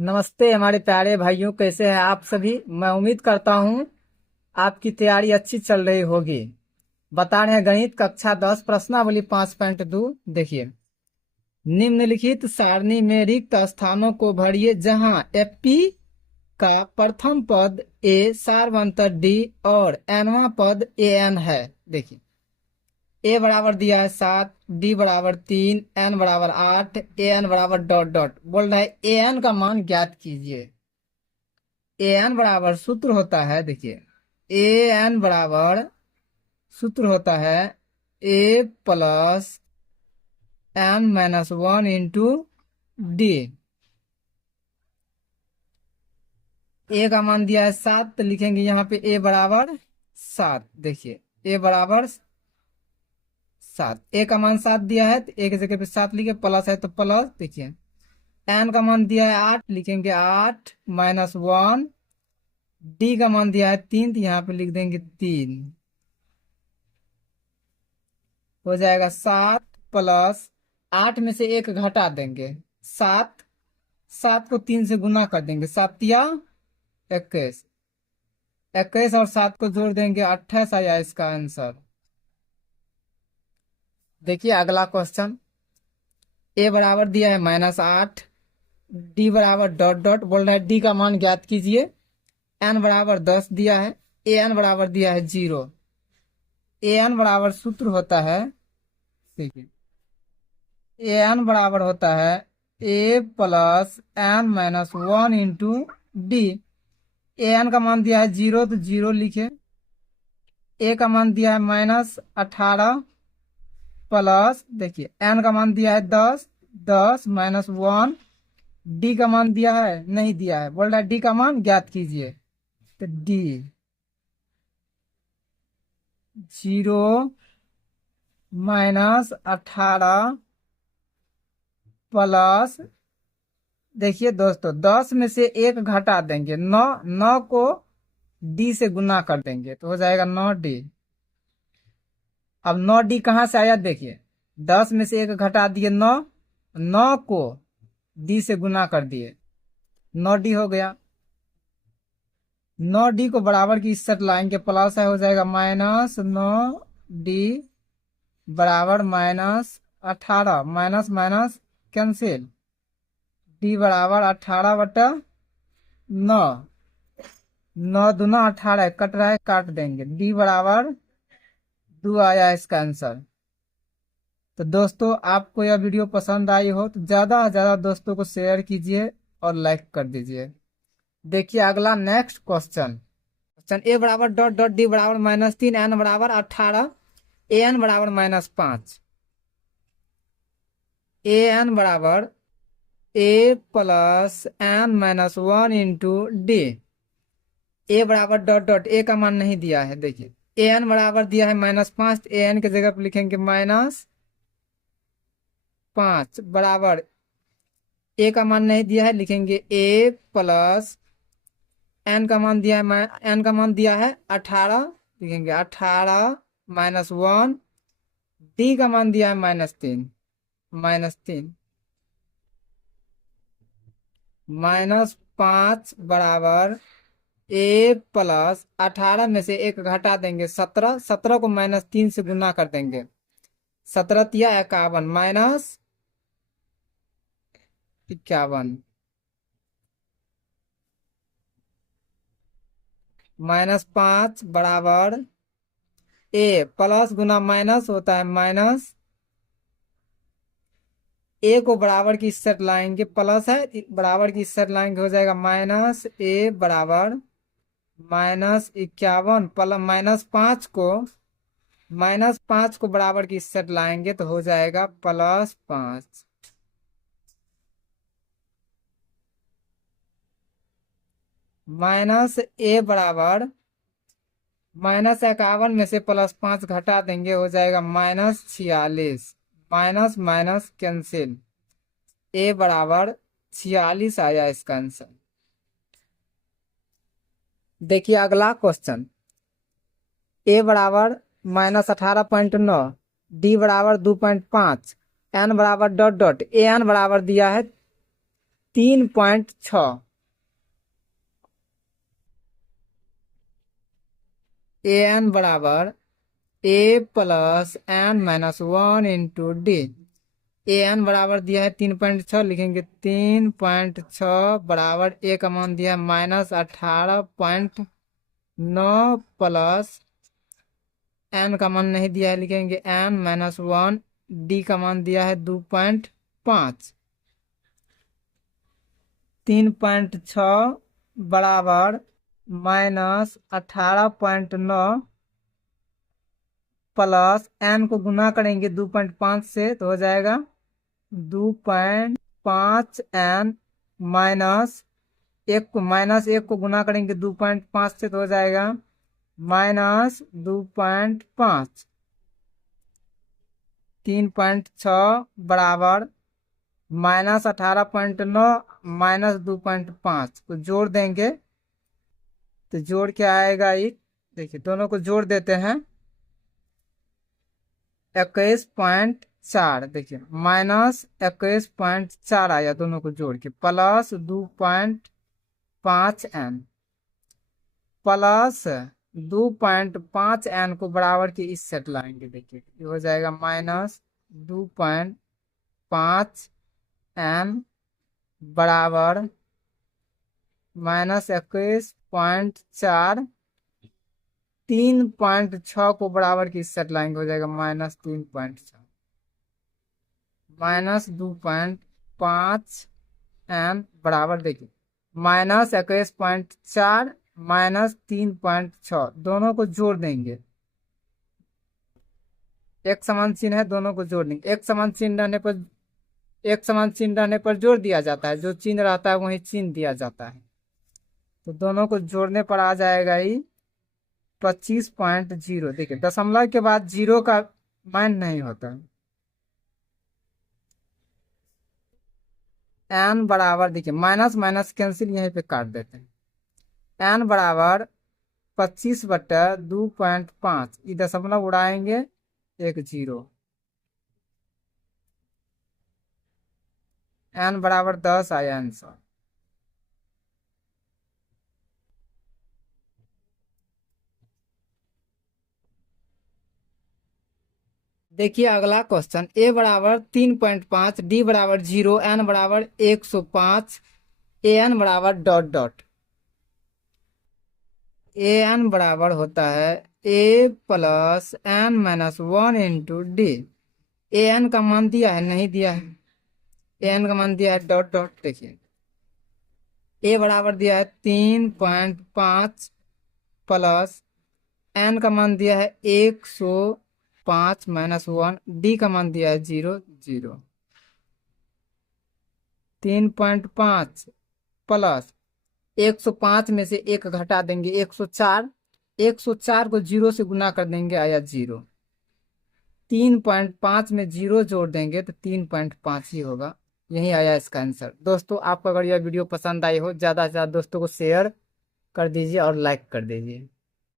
नमस्ते हमारे प्यारे भाइयों, कैसे हैं आप सभी। मैं उम्मीद करता हूं आपकी तैयारी अच्छी चल रही होगी। बता रहे हैं गणित कक्षा 10 प्रश्नावली 5.2। देखिए, निम्नलिखित सारणी में रिक्त स्थानों को भरिए जहां एपी का प्रथम पद ए सार्वंतर डी और एनवा पद ए एन है। देखिए, ए बराबर दिया है 7, डी बराबर 3, एन बराबर 8, ए एन बराबर डॉट डॉट। बोल रहा है ए एन का मान ज्ञात कीजिए। ए एन बराबर सूत्र होता है, देखिए, ए एन बराबर सूत्र होता है A plus N minus one into D. A का मान दिया है 7, तो लिखेंगे यहाँ पे ए बराबर 7। देखिए, ए बराबर 7, ए का मान 7 दिया है तो ए की जगह पे 7 लिखे, प्लस है तो प्लस। देखिए, एन का मान दिया है 8, लिखेंगे 8 माइनस वन। डी का मान दिया है 3, तो यहाँ पे लिख देंगे 3। हो जाएगा 7 प्लस 8 में से एक घटा देंगे 7। 7 को 3 से गुना कर देंगे, 7 या 21। 21 और 7 को जोड़ देंगे 28 आया इसका आंसर। देखिए अगला क्वेश्चन, ए बराबर दिया है -8, डी बराबर डॉट डॉट। बोल रहा है डी का मान ज्ञात कीजिए। एन बराबर 10 दिया है, ए एन बराबर दिया है 0। ए एन बराबर सूत्र होता है, देखिए, ए एन बराबर होता है A plus N minus one into D. A N का मान दिया है 0, तो 0 लिखे। ए का मान दिया है -18 प्लस, देखिए, एन का मान दिया है 10, 10 माइनस वन। डी का मान दिया है, नहीं दिया है। बोल रहा है डी का मान ज्ञात कीजिए, तो डी 0 -18 प्लस, देखिए दोस्तों, 10 में से एक घटा देंगे 9। 9 को डी से गुना कर देंगे तो हो जाएगा 9D। अब 9D कहाँ से आया, देखिए, 10 में से एक घटा दिए 9, 9 को डी से गुना कर दिए, 9D हो गया। 9D को बराबर की इस साइड लाएंगे, प्लस है, हो जाएगा -9D बराबर -18। माइनस माइनस कैंसिल, डी बराबर 18/9। 9 दूना 18 कट रहा है, काट देंगे, डी बराबर 2 आया इसका आंसर। तो दोस्तों, आपको यह वीडियो पसंद आई हो तो ज्यादा से ज्यादा दोस्तों को शेयर कीजिए और लाइक कर दीजिए। देखिए अगला नेक्स्ट क्वेश्चन, क्वेश्चन ए बराबर डॉट डॉट डी बराबर -3, एन बराबर 18, ए एन बराबर -5। ए एन बराबर A plus N minus one into D. A बराबर डॉट डॉट, ए का मान नहीं दिया है। देखिए, ए एन बराबर दिया है -5, ए एन की जगह पर लिखेंगे -5 बराबर, ए का मान नहीं दिया है, लिखेंगे ए प्लस एन का मान दिया है, एन का मान दिया है 18, लिखेंगे 18 माइनस वन। डी का मान दिया है -3, -3 -5 बराबर ए प्लस 18 में से एक घटा देंगे 17। 17 को -3 से गुना कर देंगे, 17 तिया 51 -51 -5 बराबर ए प्लस गुना माइनस होता है माइनस। ए को बराबर की इस साइड लाएंगे, प्लस है, बराबर की इस साइड लाएंगे, हो जाएगा -ए बराबर -51 प्लस -5 को बराबर की इस साइड लाएंगे तो हो जाएगा +5। -ए बराबर -51 में से +5 घटा देंगे, हो जाएगा -46। माइनस माइनस कैंसिल, ए बराबर 46 आया इसका आंसर। देखिए अगला क्वेश्चन, ए बराबर -18.9, डी बराबर 2.5, एन बराबर डॉट डॉट। ए एन बराबर दिया है 3.6 an बराबर a+n-1 × d। an बराबर दिया है 3.6, लिखेंगे 3.6 बराबर a का मान दिया है -18.9 प्लस n का मान नहीं दिया है, लिखेंगे n-1। d का मान दिया है 2.5। 3.6 बराबर -18.9 प्लस n को गुना करेंगे 2.5 से तो हो जाएगा 2.5n -1 को गुना करेंगे 2.5 से तो हो जाएगा -2.5। 3.6 बराबर -18.9 -2.5 को जोड़ देंगे तो जोड़ क्या आएगा, ये देखिए दोनों को जोड़ देते हैं 21.4। देखिए -21.4 आया, दोनों को जोड़ के प्लस 2.5n प्लस 2.5n को बराबर के इस सेट लाएंगे। देखिए ये हो जाएगा -2.5n बराबर -21.4। 3.6 को बराबर की इस सेट लाएंगे, हो जाएगा -3.6 -2.5n बराबर देखिए -21.4 -3.6 दोनों को जोड़ देंगे। एक समान चिन्ह है, दोनों को जोड़ देंगे। एक समान चिन्ह रहने पर जोड़ दिया जाता है, जो चिन्ह रहता है वही चिन्ह दिया जाता है। तो दोनों को जोड़ने पर आ जाएगा ये 25.0। देखिए दशमलव के बाद 0 का मान नहीं होता। n बराबर देखिए माइनस माइनस कैंसिल यहीं पे काट देते हैं। n बराबर 25/2.5, ये दशमलव उड़ाएंगे 1 0। n बराबर 10 आया आंसर। देखिए अगला क्वेश्चन, a बराबर 3.5, d बराबर 0, n बराबर 105, an बराबर डॉट डॉट। an बराबर होता है a+n-1 × d। an का मान दिया है, नहीं दिया है, an का मान दिया है डॉट डॉट। देखिए a बराबर दिया है 3.5 प्लस n का मान दिया है 105 -1, d का मान दिया है 0 0। 3.5 प्लस 105 में से 1 घटा देंगे 104, 104 को 0 से गुना कर देंगे, आया 0। 3.5 में 0 जोड़ देंगे तो 3.5 ही होगा, यही आया इसका आंसर। दोस्तों आपको अगर यह वीडियो पसंद आई हो, ज़्यादा से ज़्यादा दोस्तों को शेयर कर दीजिए और लाइक कर दीजिए।